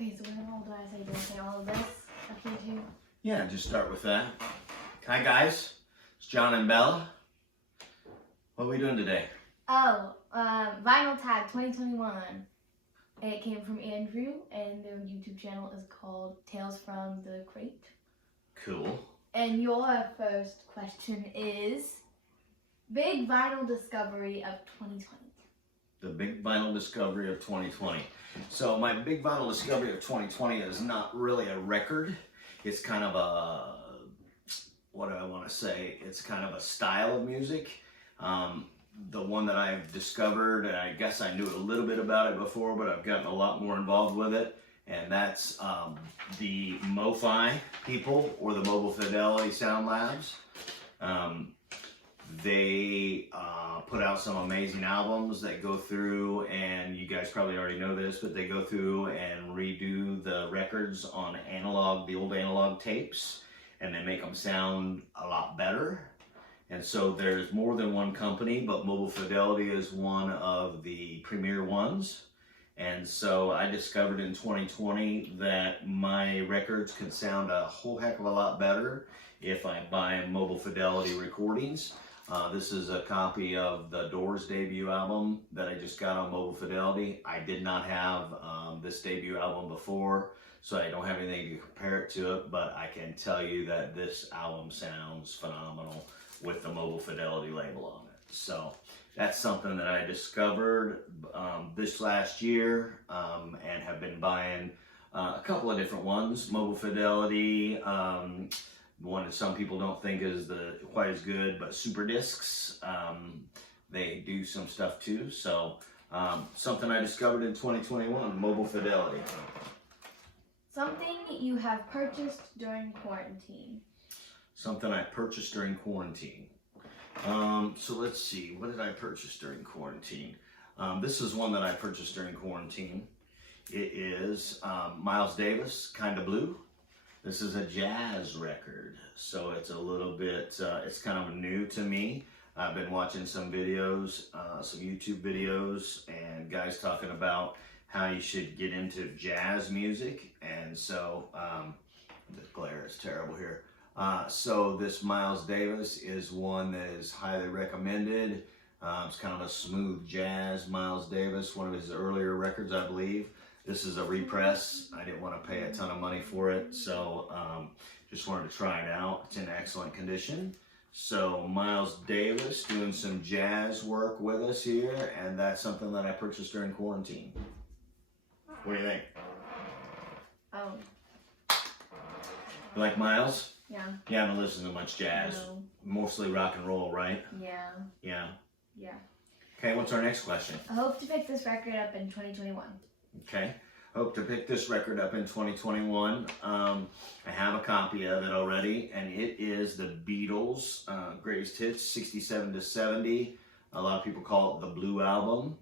Okay, so what all do I say? Do I say all of this up here too? Yeah, just start with that. Hi guys, it's John and Bella. What are we doing today? Oh, Vinyl Tag 2021. It came from Andrew, and their YouTube channel is called Tales from the Crate. Cool. And your first question is Big Vinyl Discovery of 2020. The big vinyl discovery of 2020. So my big vinyl discovery of 2020 is not really a record. It's kind of a, what do I want to say? It's kind of a style of music. The one that I've discovered, and I guess I knew a little bit about it before, but I've gotten a lot more involved with it. And that's the MoFi people, or the Mobile Fidelity Sound Labs. They put out some amazing albums that go through, and you guys probably already know this, but they go through and redo the records on analog, the old analog tapes, and they make them sound a lot better. And so there's more than one company, but Mobile Fidelity is one of the premier ones. And so I discovered in 2020 that my records could sound a whole heck of a lot better if I buy Mobile Fidelity recordings. This is a copy of the Doors debut album that I just got on Mobile Fidelity. I did not have this debut album before, so I don't have anything to compare it to it, but I can tell you that this album sounds phenomenal with the Mobile Fidelity label on it. So that's something that I discovered this last year and have been buying a couple of different ones. Mobile Fidelity, one that some people don't think is quite as good, but Super Discs, they do some stuff too. So something I discovered in 2021, Mobile Fidelity. Something you have purchased during quarantine. Something I purchased during quarantine. So let's see, what did I purchase during quarantine? This is one that I purchased during quarantine. It is Miles Davis, Kinda Blue. This is a jazz record, so it's a little bit, it's kind of new to me. I've been watching some videos, some YouTube videos, and guys talking about how you should get into jazz music, and so, the glare is terrible here. So this Miles Davis is one that is highly recommended. It's kind of a smooth jazz Miles Davis, one of his earlier records, I believe. This is a repress. I didn't want to pay a ton of money for it, so just wanted to try it out. It's in excellent condition. So Miles Davis doing some jazz work with us here, and that's something that I purchased during quarantine. What do you think? Oh. You like Miles? Yeah. You haven't listened to much jazz. No. Mostly rock and roll, right? Yeah. Yeah. Yeah. Okay, what's our next question? I hope to pick this record up in 2021. Okay, hope to pick this record up in 2021. I have a copy of it already, and it is the Beatles' Greatest Hits, 67 to 70. A lot of people call it the Blue Album.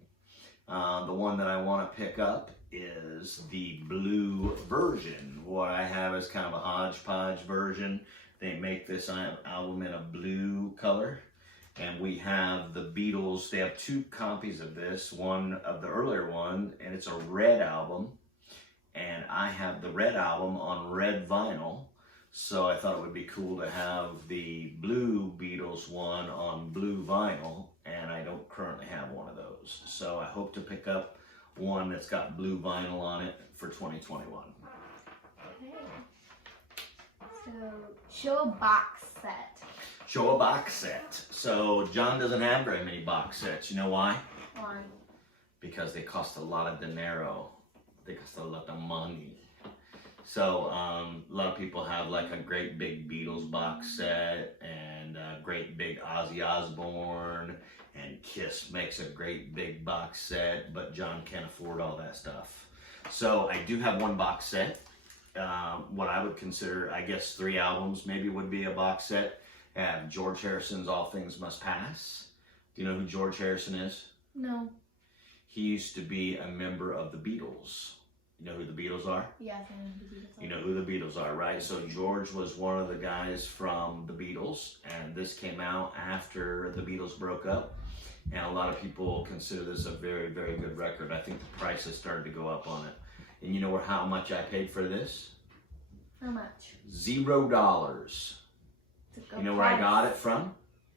The one that I want to pick up is the blue version. What I have is kind of a hodgepodge version. They make this album in a blue color. And we have the Beatles, they have two copies of this, one of the earlier one, and it's a red album. And I have the red album on red vinyl. So I thought it would be cool to have the blue Beatles one on blue vinyl, and I don't currently have one of those. So I hope to pick up one that's got blue vinyl on it for 2021. Okay. So, show a box set. Show a box set. So John doesn't have very many box sets. You know why? Why? Because they cost a lot of dinero. They cost a lot of money. So a lot of people have like a great big Beatles box set, and a great big Ozzy Osbourne, and Kiss makes a great big box set, but John can't afford all that stuff. So I do have one box set. What I would consider, I guess, 3 albums maybe would be a box set. I have George Harrison's All Things Must Pass. Do you know who George Harrison is? No. He used to be a member of the Beatles. You know who the Beatles are? Yes, I know who the Beatles are. You know who the Beatles are, right? So George was one of the guys from the Beatles, and this came out after the Beatles broke up. And a lot of people consider this a very, very good record. I think the price has started to go up on it. And you know how much I paid for this? How much? $0. You know where I got it from?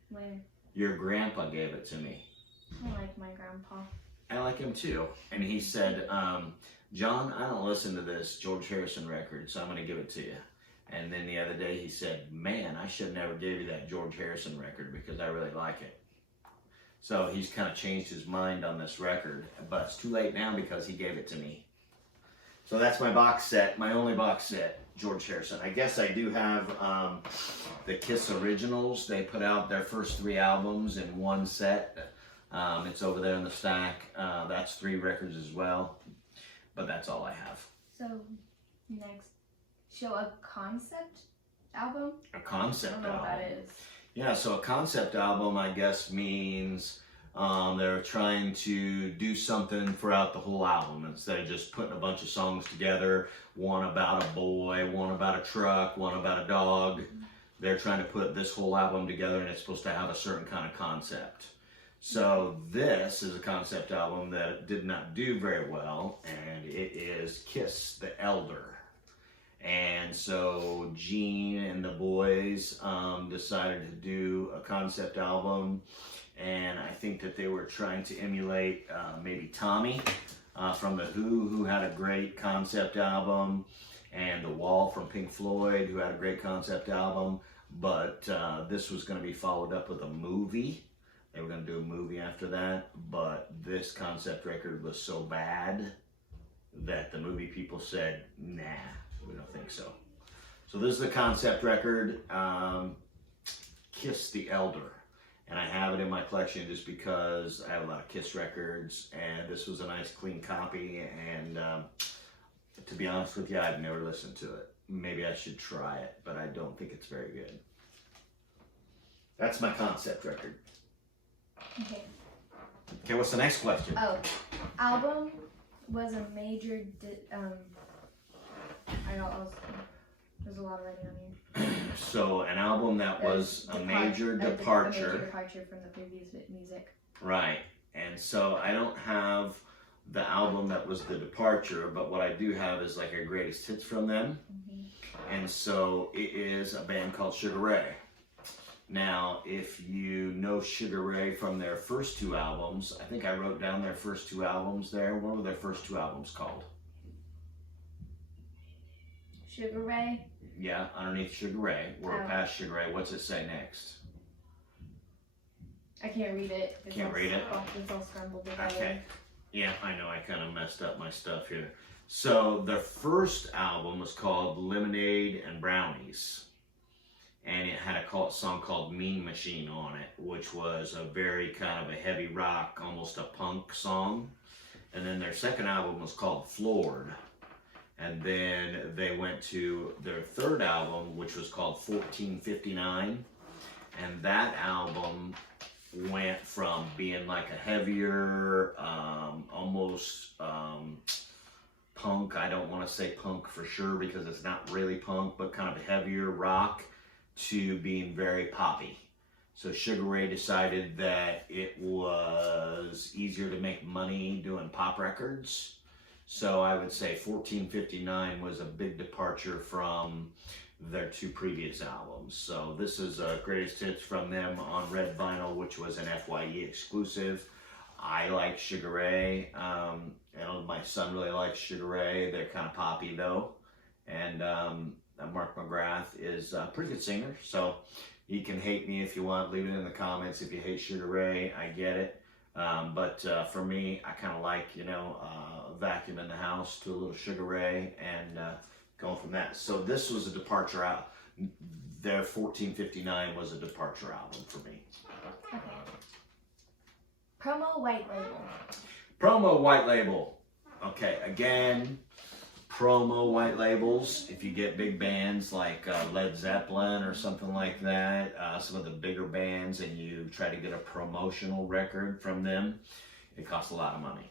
Where? Your grandpa gave it to me. I like my grandpa. I like him too. And he said, John, I don't listen to this George Harrison record, so I'm going to give it to you. And then the other day he said, man, I should never give you that George Harrison record because I really like it. So he's kind of changed his mind on this record, but it's too late now because he gave it to me. So that's my box set, my only box set, George Harrison. I guess I do have the Kiss Originals. They put out their first 3 albums in one set. It's over there in the stack. That's 3 records as well, but that's all I have. So next, show a concept album? A concept album. I don't know what that is. Yeah, so a concept album, I guess, means they're trying to do something throughout the whole album instead of just putting a bunch of songs together, one about a boy, one about a truck, one about a dog. They're trying to put this whole album together and it's supposed to have a certain kind of concept. So this is a concept album that did not do very well, and it is Kiss the Elder. And so Gene and the boys decided to do a concept album, and I think that they were trying to emulate maybe Tommy from The who had a great concept album, and The Wall from Pink Floyd, who had a great concept album, but this was going to be followed up with a movie. They were going to do a movie after that, but this concept record was so bad that the movie people said, nah. We don't think so. So this is the concept record, Kiss the Elder. And I have it in my collection just because I have a lot of Kiss records, and this was a nice clean copy, and to be honest with you, I've never listened to it. Maybe I should try it, but I don't think it's very good. That's my concept record. Okay. Okay, what's the next question? Oh, album was a major I know there's a lot of writing on here. So an album that was a major departure. A major departure from the previous music. Right. And so I don't have the album that was the departure, but what I do have is like a greatest hits from them. Mm-hmm. And so it is a band called Sugar Ray. Now, if you know Sugar Ray from their first 2 albums, I think I wrote down their first 2 albums there. What were their first 2 albums called? Sugar Ray? Yeah, underneath Sugar Ray. We're past Sugar Ray. What's it say next? I can't read it. Can't read it? It's all scrambled together. Okay. Yeah, I know. I kind of messed up my stuff here. So the first album was called Lemonade and Brownies. And it had a song called Mean Machine on it, which was a very kind of a heavy rock, almost a punk song. And then their second album was called Floored. And then they went to their third album, which was called 1459. And that album went from being like a heavier, almost punk. I don't want to say punk for sure because it's not really punk, but kind of heavier rock, to being very poppy. So Sugar Ray decided that it was easier to make money doing pop records. So I would say 1459 was a big departure from their 2 previous albums. So this is a greatest hits from them on red vinyl, which was an FYE exclusive. I like Sugar Ray. My son really likes Sugar Ray. They're kind of poppy though. And Mark McGrath is a pretty good singer. So you can hate me if you want. Leave it in the comments if you hate Sugar Ray. I get it. But for me, I kind of like, vacuum in the house to a little Sugar Ray and going from that. So this was a departure out. Their 1459 was a departure album for me. Okay. Promo White Label. Promo White Label. Okay, again, promo white labels. If you get big bands like Led Zeppelin or something like that, some of the bigger bands, and you try to get a promotional record from them, it costs a lot of money.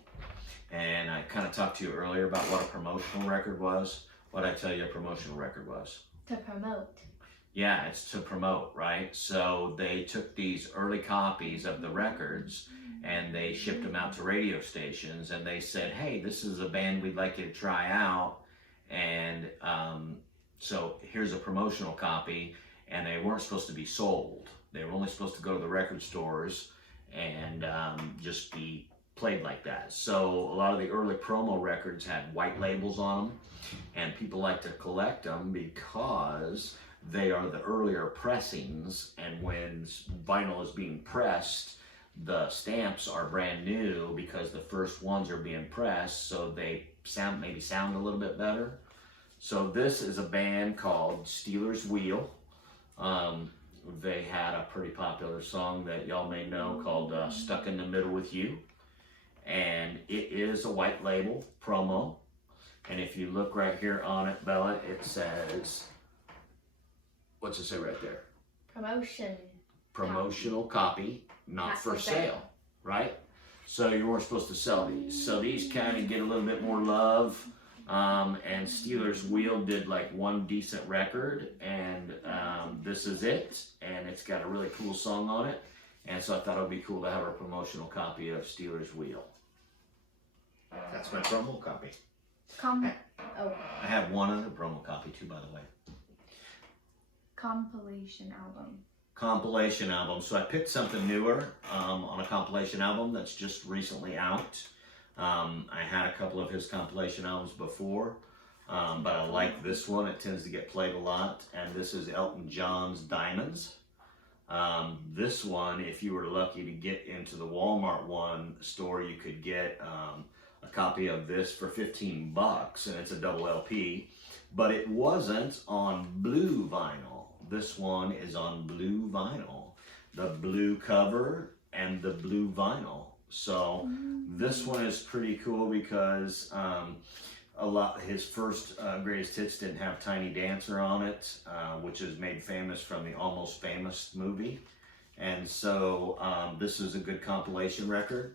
And I kind of talked to you earlier about what a promotional record was. What did I tell you a promotional record was? To promote. Yeah, it's to promote, right? So they took these early copies of the records and they shipped them out to radio stations and they said, hey, this is a band we'd like you to try out. And so here's a promotional copy. And they weren't supposed to be sold. They were only supposed to go to the record stores and just be played like that. So a lot of the early promo records had white labels on them, and people like to collect them because they are the earlier pressings, and when vinyl is being pressed, the stamps are brand new because the first ones are being pressed, so they maybe sound a little bit better. So this is a band called Steelers Wheel. They had a pretty popular song that y'all may know called Stuck in the Middle with You. And it is a white label promo. And if you look right here on it, Bella, it says, what's it say right there? Promotional copy, not for sale, right? So you weren't supposed to sell these. So these kind of get a little bit more love. And Steelers Wheel did like one decent record, and this is it, and it's got a really cool song on it, and so I thought it would be cool to have a promotional copy of Steelers Wheel. That's my promo copy. I have one other promo copy too, by the way. Compilation album. Compilation album. So I picked something newer on a compilation album that's just recently out. I had a couple of his compilation albums before, but I like this one. It tends to get played a lot, and this is Elton John's Diamonds. This one, if you were lucky to get into the Walmart one store, you could get a copy of this for $15, and it's a double LP, but it wasn't on blue vinyl. This one is on blue vinyl, the blue cover and the blue vinyl. So this one is pretty cool because his first greatest hits didn't have Tiny Dancer on it, which is made famous from the Almost Famous movie. And so this is a good compilation record,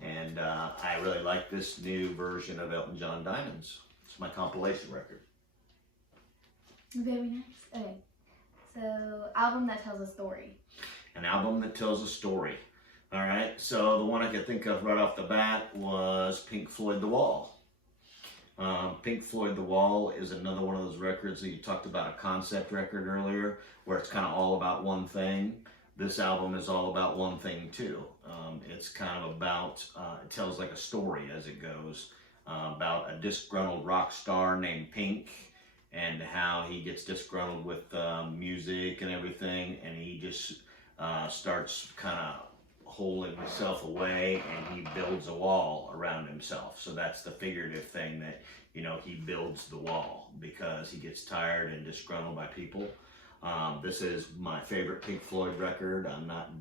and I really like this new version of Elton John Diamonds. It's my compilation record. Very nice. Okay, so album that tells a story. An album that tells a story. All right, so the one I could think of right off the bat was Pink Floyd The Wall. Pink Floyd The Wall is another one of those records that you talked about, a concept record earlier, where it's kind of all about one thing. This album is all about one thing too. It's kind of about, it tells like a story as it goes, about a disgruntled rock star named Pink and how he gets disgruntled with music and everything, and he just starts kind of holding himself away, and he builds a wall around himself. So that's the figurative thing, that, you know, he builds the wall because he gets tired and disgruntled by people. This is my favorite Pink Floyd record. I'm not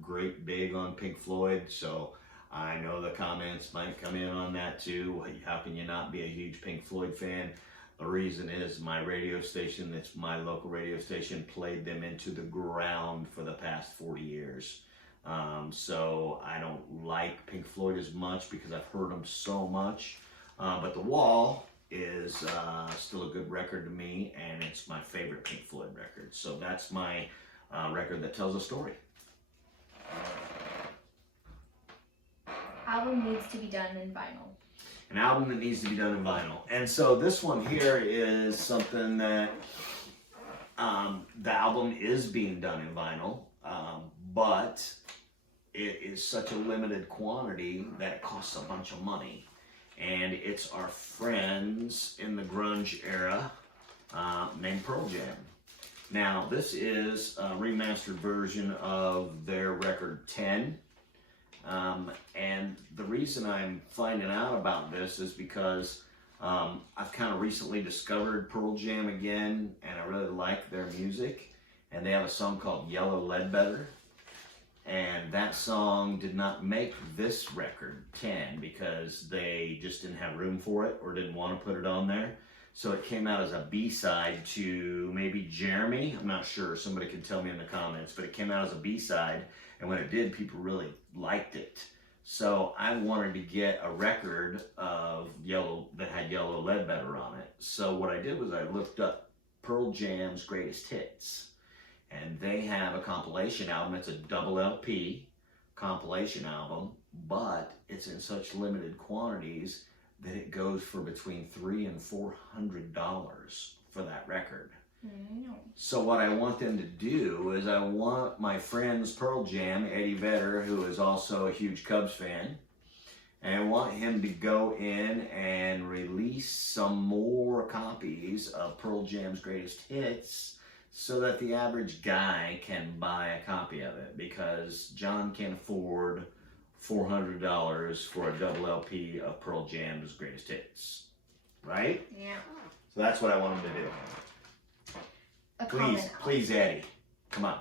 big on Pink Floyd, so I know the comments might come in on that too. How can you not be a huge Pink Floyd fan? The reason is my radio station, that's my local radio station, played them into the ground for the past 40 years. So I don't like Pink Floyd as much because I've heard them so much. But The Wall is still a good record to me, and it's my favorite Pink Floyd record. So that's my record that tells a story. Album needs to be done in vinyl. An album that needs to be done in vinyl. And so this one here is something that the album is being done in vinyl, but it is such a limited quantity that it costs a bunch of money. And it's our friends in the grunge era named Pearl Jam. Now, this is a remastered version of their record 10. And the reason I'm finding out about this is because I've kind of recently discovered Pearl Jam again, and I really like their music. And they have a song called Yellow Ledbetter. And that song did not make this record 10 because they just didn't have room for it or didn't want to put it on there. So it came out as a B-side to maybe Jeremy. I'm not sure. Somebody can tell me in the comments. But it came out as a B-side. And when it did, people really liked it. So I wanted to get a record of that had Yellow Ledbetter on it. So what I did was I looked up Pearl Jam's greatest hits. and they have a compilation album. It's a double LP compilation album, but it's in such limited quantities that it goes for between $300 and $400 for that record. So what I want them to do is I want my friends Pearl Jam, Eddie Vedder, who is also a huge Cubs fan, and I want him to go in and release some more copies of Pearl Jam's greatest hits so that the average guy can buy a copy of it, because John can't afford $400 for a double LP of Pearl Jam's greatest hits, right? Yeah. So that's what I want him to do. Please, Eddie, come on.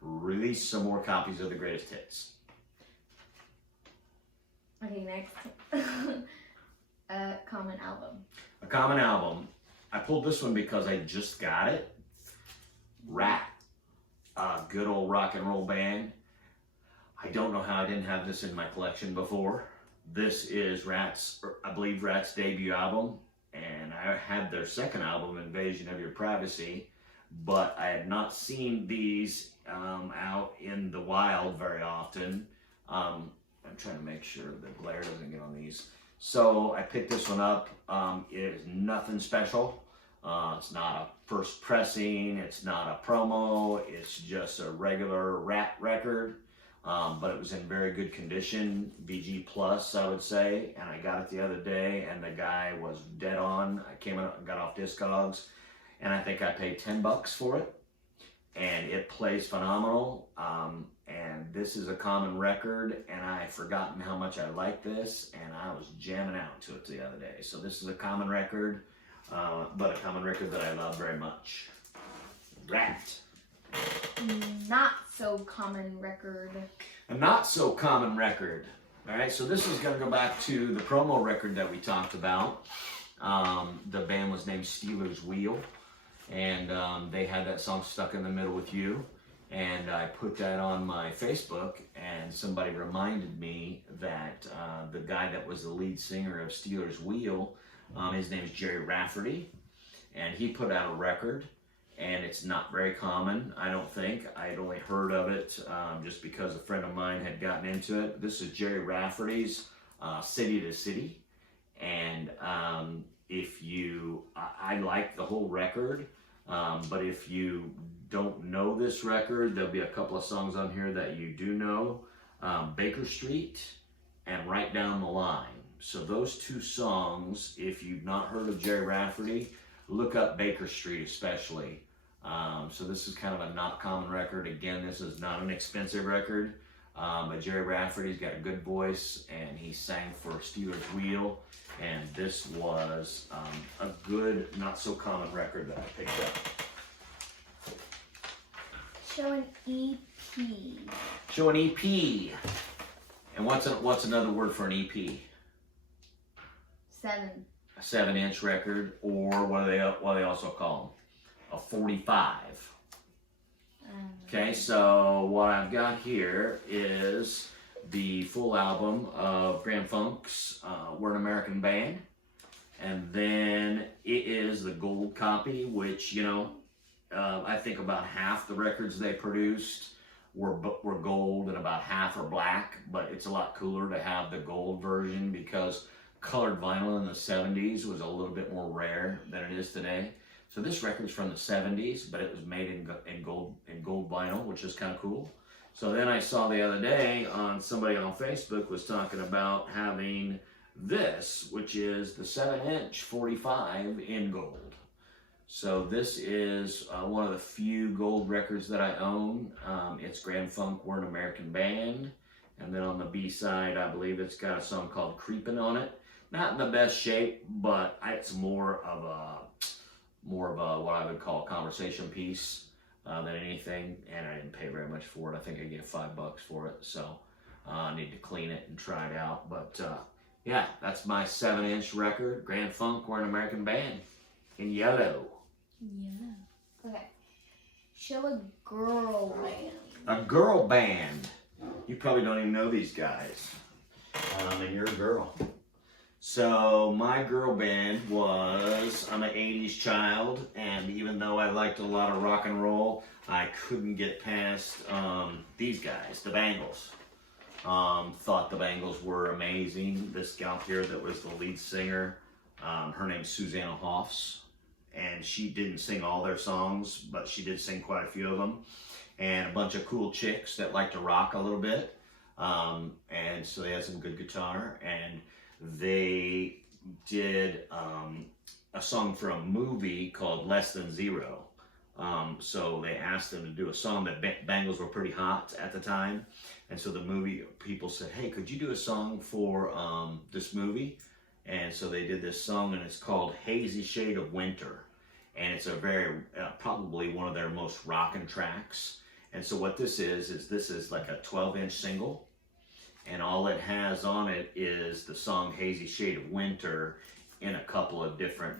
Release some more copies of the greatest hits. Okay, next. A common album. A common album. I pulled this one because I just got it. Rat. A good old rock and roll band. I don't know how I didn't have this in my collection before. This is Rat's, I believe, Rat's debut album. And I had their second album, Invasion of Your Privacy. But I had not seen these out in the wild very often. I'm trying to make sure the glare doesn't get on these. So I picked this one up. It is nothing special. It's not a first pressing. It's not a promo. It's just a regular Rat record. But it was in very good condition. VG Plus, I would say. And I got it the other day, and the guy was dead on. I came out and got off Discogs, and I think I paid $10 for it. And it plays phenomenal. And this is a common record, and I had forgotten how much I liked this, and I was jamming out to it the other day. So this is a common record, but a common record that I love very much. Rat. Not so common record. A not so common record. All right, so this is going to go back to the promo record that we talked about. The band was named Steelers Wheel, and they had that song Stuck in the Middle with You. And I put that on my Facebook, and somebody reminded me that the guy that was the lead singer of Steelers Wheel, his name is Jerry Rafferty, and he put out a record, and it's not very common, I don't think. I had only heard of it just because a friend of mine had gotten into it. This is Jerry Rafferty's City to City, and I like the whole record, but if you don't know this record, there'll be a couple of songs on here that you do know. Baker Street and Right Down the Line. So those two songs, if you've not heard of Jerry Rafferty, look up Baker Street especially. So this is kind of a not common record. Again, this is not an expensive record, but Jerry Rafferty's got a good voice, and he sang for Steelers Wheel, and this was a good, not so common record that I picked up. Show an EP. Show an EP. And what's another word for an EP? 7. A 7-inch record, or what do they also call them? A 45. Okay, so what I've got here is the full album of Grand Funk's We're an American Band, and then it is the gold copy, which, you know, I think about half the records they produced were gold and about half are black, but it's a lot cooler to have the gold version because colored vinyl in the 70s was a little bit more rare than it is today. So this record's from the 70s, but it was made in gold vinyl, which is kind of cool. So then I saw the other day somebody on Facebook was talking about having this, which is the 7-inch 45 in gold. So this is one of the few gold records that I own. It's Grand Funk, We're an American Band. And then on the B-side, I believe it's got a song called Creepin' on it. Not in the best shape, but it's more of a what I would call a conversation piece than anything. And I didn't pay very much for it. I think I gave $5 for it. So I need to clean it and try it out. But yeah, that's my 7-inch record, Grand Funk, We're an American Band, in yellow. Yeah. Okay. Show a girl band. A girl band. You probably don't even know these guys. And you're a girl. So my girl band was, I'm an 80s child, and even though I liked a lot of rock and roll, I couldn't get past these guys, the Bangles. Thought the Bangles were amazing. This gal here that was the lead singer, her name's Susanna Hoffs, and she didn't sing all their songs, but she did sing quite a few of them. And a bunch of cool chicks that like to rock a little bit. And so they had some good guitar, and they did a song for a movie called Less Than Zero. So they asked them to do a song that Bangles were pretty hot at the time. And so the movie people said, hey, could you do a song for this movie? And so they did this song, and it's called Hazy Shade of Winter. And it's a very, probably one of their most rockin' tracks. And so what this is like a 12-inch single. And all it has on it is the song Hazy Shade of Winter in a couple of different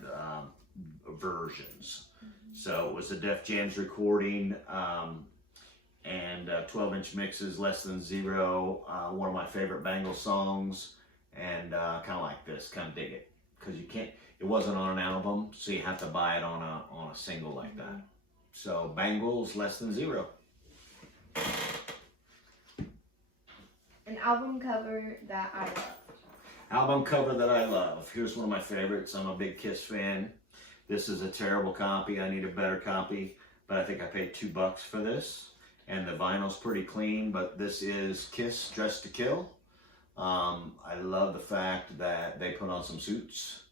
versions. So it was a Def Jam's recording, and 12-inch mixes, Less Than Zero, one of my favorite Bangles songs, and kind of like this, kind of dig it. Because you can't, it wasn't on an album, so you have to buy it on a single like that. So Bangles, Less Than Zero. An album cover that I love. Album cover that I love. Here's one of my favorites. I'm a big Kiss fan. This is a terrible copy. I need a better copy, but I think I paid $2 for this. And the vinyl's pretty clean, but this is Kiss Dressed to Kill. I love the fact that they put on some suits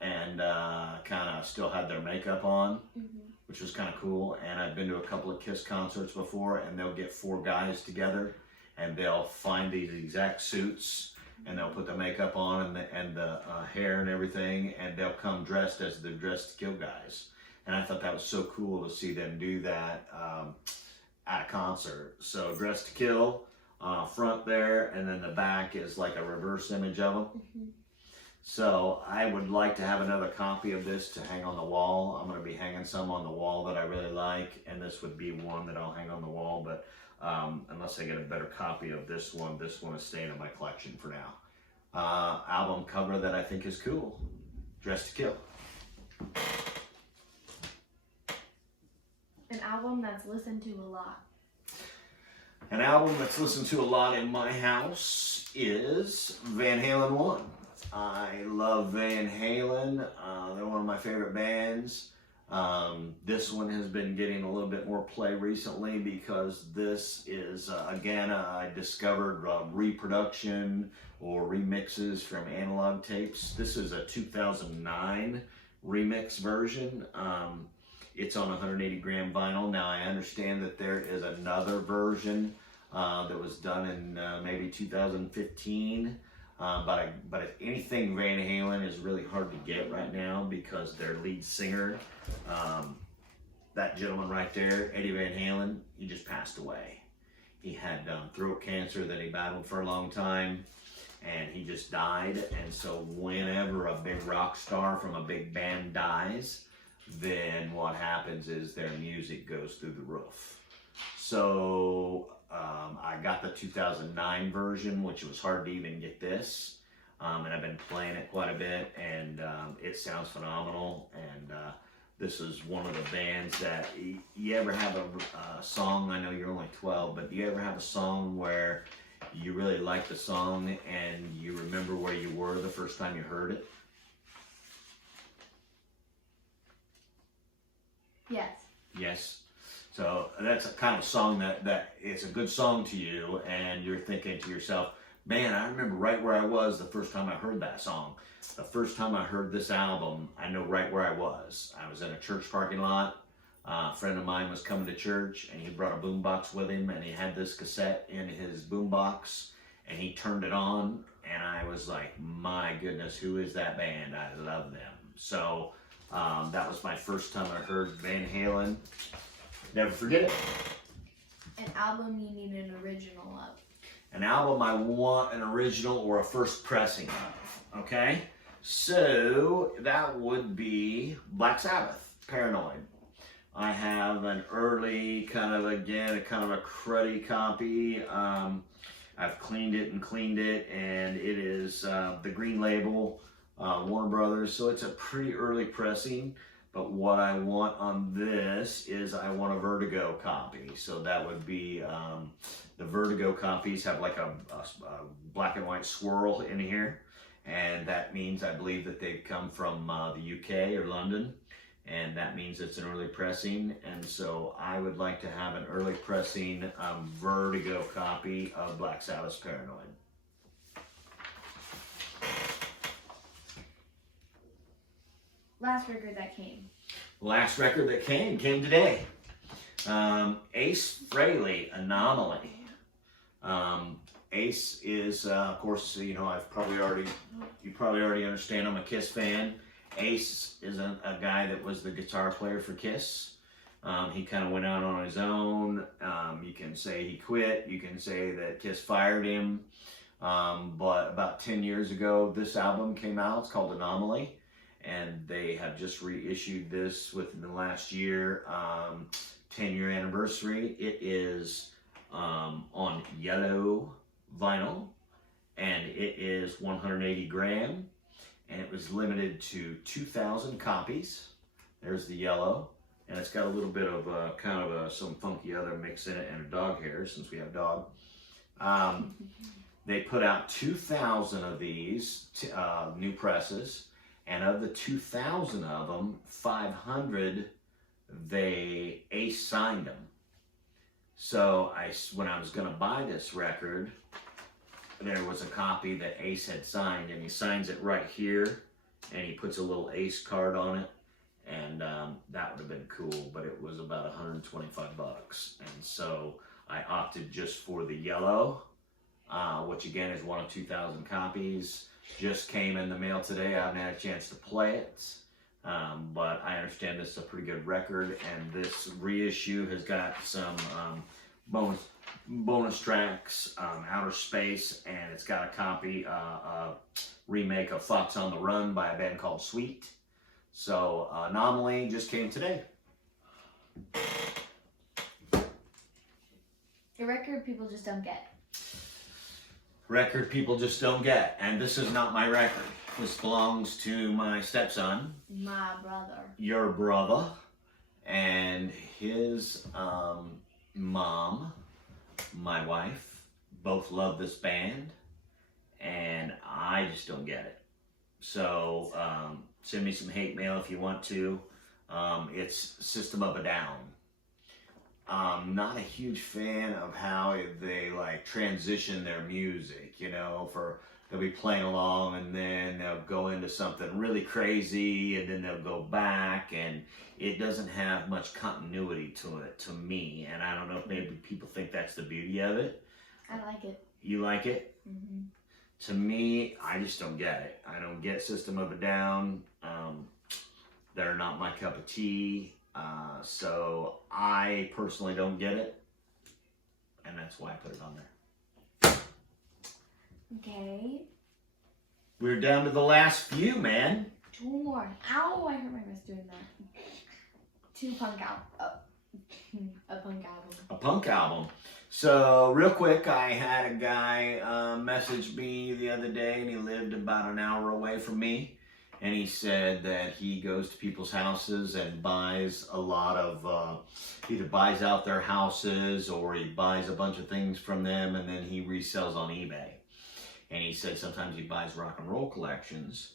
and kind of still had their makeup on, which was kind of cool. And I've been to a couple of Kiss concerts before, and they'll get 4 guys together, and they'll find these exact suits, and they'll put the makeup on and the hair and everything, and they'll come dressed as the Dressed to Kill guys. And I thought that was so cool to see them do that at a concert. So Dressed to Kill, front there, and then the back is like a reverse image of them. So I would like to have another copy of this to hang on the wall. I'm going to be hanging some on the wall that I really like, and this would be one that I'll hang on the wall, but unless I get a better copy of this one is staying in my collection for now. Album cover that I think is cool, Dressed to Kill. An album that's listened to a lot. An album that's listened to a lot in my house is Van Halen 1. I love Van Halen. They're one of my favorite bands. This one has been getting a little bit more play recently because this is, again, I discovered reproduction or remixes from analog tapes. This is a 2009 remix version. It's on 180 gram vinyl. Now I understand that there is another version that was done in maybe 2015. But anything Van Halen is really hard to get right now because their lead singer, that gentleman right there, Eddie Van Halen, he just passed away. He had throat cancer that he battled for a long time, and he just died. And so whenever a big rock star from a big band dies, then what happens is their music goes through the roof. So I got the 2009 version, which was hard to even get this, and I've been playing it quite a bit, and it sounds phenomenal. And this is one of the bands that you ever have a song, I know you're only 12, but do you ever have a song where you really like the song and you remember where you were the first time you heard it? Yes. Yes. So that's a kind of song that it's a good song to you, and you're thinking to yourself, man, I remember right where I was the first time I heard that song. The first time I heard this album, I know right where I was. I was in a church parking lot. A friend of mine was coming to church, and he brought a boombox with him, and he had this cassette in his boombox, and he turned it on, and I was like, my goodness, who is that band? I love them. So that was my first time I heard Van Halen. Never forget it. An album you need an original of. An album I want an original or a first pressing of, okay? So that would be Black Sabbath, Paranoid. I have an early kind of a cruddy copy. I I've cleaned it, and it is the green label, Warner Brothers. So it's a pretty early pressing. But what I want on this is I want a Vertigo copy. So that would be the Vertigo copies have like a black and white swirl in here. And that means I believe that they've come from the UK or London. And that means it's an early pressing. And so I would like to have an early pressing Vertigo copy of Black Sabbath's Paranoid. Last record that came. Last record that came today. Ace Frehley, Anomaly. Ace is, of course, you know, you probably already understand I'm a Kiss fan. Ace is a guy that was the guitar player for Kiss. He kind of went out on his own. You can say he quit. You can say that Kiss fired him. But about 10 years ago, this album came out. It's called Anomaly. And they have just reissued this within the last year, 10-year anniversary. It is on yellow vinyl, and it is 180 gram, and it was limited to 2,000 copies. There's the yellow, and it's got a little bit of some funky other mix in it and a dog hair, since we have dog. They put out 2,000 of these new presses. And of the 2,000 of them, 500, Ace signed them. So when I was going to buy this record, there was a copy that Ace had signed, and he signs it right here, and he puts a little Ace card on it, and that would have been cool, but it was about 125 bucks. And so I opted just for the yellow, which again is one of 2,000 copies. Just came in the mail today. I haven't had a chance to play it, but I understand this is a pretty good record, and this reissue has got some bonus tracks, Outer Space, and it's got a copy, remake of Fox on the Run by a band called Sweet. So Anomaly just came today. A record people just don't get. Record people just don't get. And this is not my record. This belongs to my stepson. My brother. Your brother. And his mom, my wife, both love this band. And I just don't get it. So send me some hate mail if you want to. It's System of a Down. I'm not a huge fan of how they like transition their music, you know, they'll be playing along and then they'll go into something really crazy and then they'll go back, and it doesn't have much continuity to it, to me. And I don't know if maybe people think that's the beauty of it. I like it. You like it? Mm-hmm. To me, I just don't get it. I don't get System of a Down. They're not my cup of tea. So I personally don't get it, and that's why I put it on there. Okay. We're down to the last few, man. 2 more. Ow, I hurt my wrist doing that. 2 punk albums. A punk album. A punk album. So real quick, I had a guy message me the other day, and he lived about an hour away from me. And he said that he goes to people's houses and buys a lot of, either buys out their houses or he buys a bunch of things from them and then he resells on eBay. And he said sometimes he buys rock and roll collections.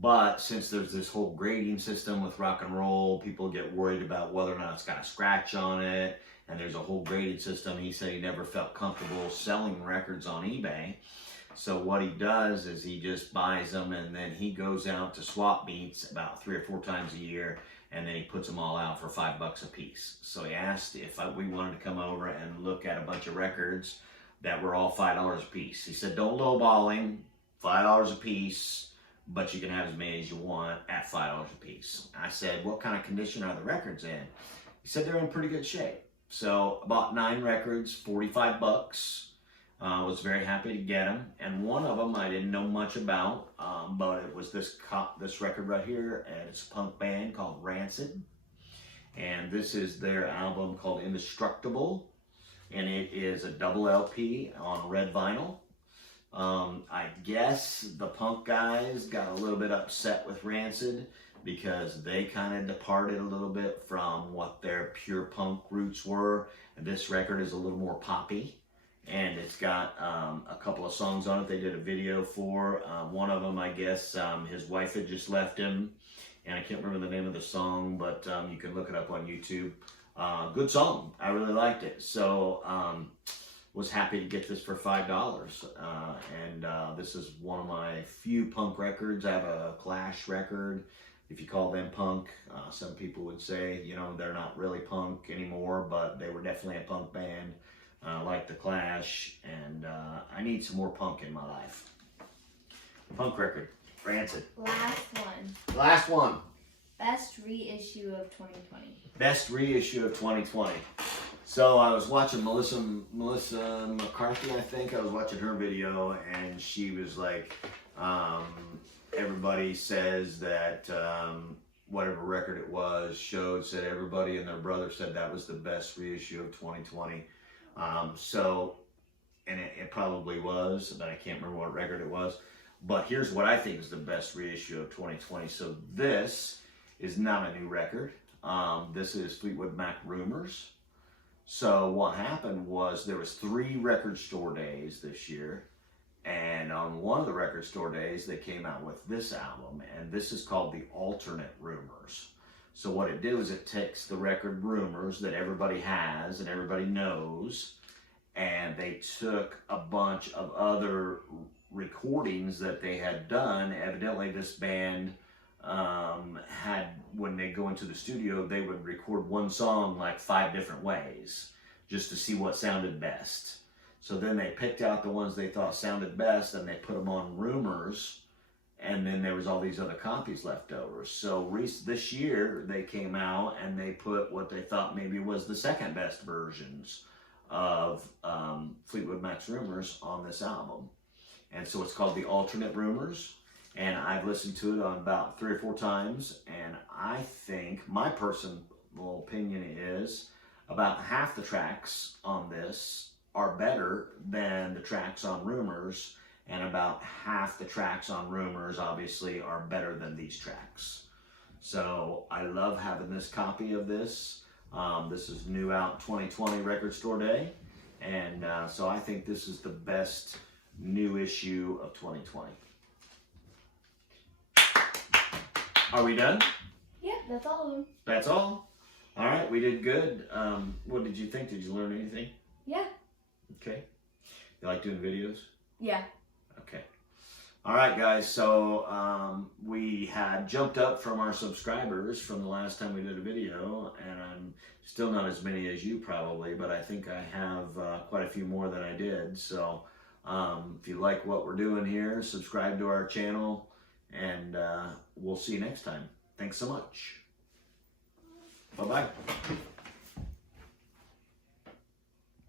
But since there's this whole grading system with rock and roll, people get worried about whether or not it's got a scratch on it. And there's a whole grading system. He said he never felt comfortable selling records on eBay. So what he does is he just buys them, and then he goes out to swap meets about 3 or 4 times a year, and then he puts them all out for $5 a piece. So he asked if we wanted to come over and look at a bunch of records that were all $5 a piece. He said, don't lowball him, $5 a piece, but you can have as many as you want at $5 a piece. I said, what kind of condition are the records in? He said they're in pretty good shape. So I bought 9 records, $45. Was very happy to get them, and one of them I didn't know much about, but it was this record right here, and it's a punk band called Rancid, and this is their album called Indestructible. and it is a double LP on red vinyl. I guess the punk guys got a little bit upset with Rancid because they kind of departed a little bit from what their pure punk roots were. And this record is a little more poppy, and it's got a couple of songs on it they did a video for. One of them, I guess, his wife had just left him, and I can't remember the name of the song, but you can look it up on YouTube. Good song. I really liked it. So was happy to get this for $5. And this is one of my few punk records. I have a Clash record, if you call them punk. Some people would say, you know, they're not really punk anymore, but they were definitely a punk band, like the Clash. And I need some more punk in my life. Punk record, Rancid. Last one. Last one. Best reissue of 2020. Best reissue of 2020. So I was watching Melissa McCarthy, I think. I was watching her video, and she was like, everybody says that whatever record it was said everybody and their brother said that was the best reissue of 2020. And it probably was, but I can't remember what record it was. But here's what I think is the best reissue of 2020. So this is not a new record. This is Fleetwood Mac Rumors. So what happened was there was 3 record store days this year, and on one of the record store days they came out with this album, and this is called the Alternate Rumors. So what it did is it takes the record Rumors that everybody has and everybody knows, and they took a bunch of other recordings that they had done. Evidently this band had, when they go into the studio, they would record one song like 5 different ways just to see what sounded best. So then they picked out the ones they thought sounded best, and they put them on Rumors, and then there was all these other copies left over. So this year they came out and they put what they thought maybe was the second best versions of Fleetwood Mac's Rumors on this album. And so it's called the Alternate Rumors. And I've listened to it on about 3 or 4 times, and I think my personal opinion is about half the tracks on this are better than the tracks on Rumors, and about half the tracks on Rumors obviously are better than these tracks. So I love having this copy of this. This is new out 2020 Record Store Day, and so I think this is the best new issue of 2020. Are we done? Yeah, that's all of them. That's all? All right, we did good. What did you think? Did you learn anything? Yeah. Okay. You like doing videos? Yeah. Okay. All right, guys. So we had jumped up from our subscribers from the last time we did a video, and I'm still not as many as you probably, but I think I have quite a few more than I did. So if you like what we're doing here, subscribe to our channel, and we'll see you next time. Thanks so much. Bye-bye.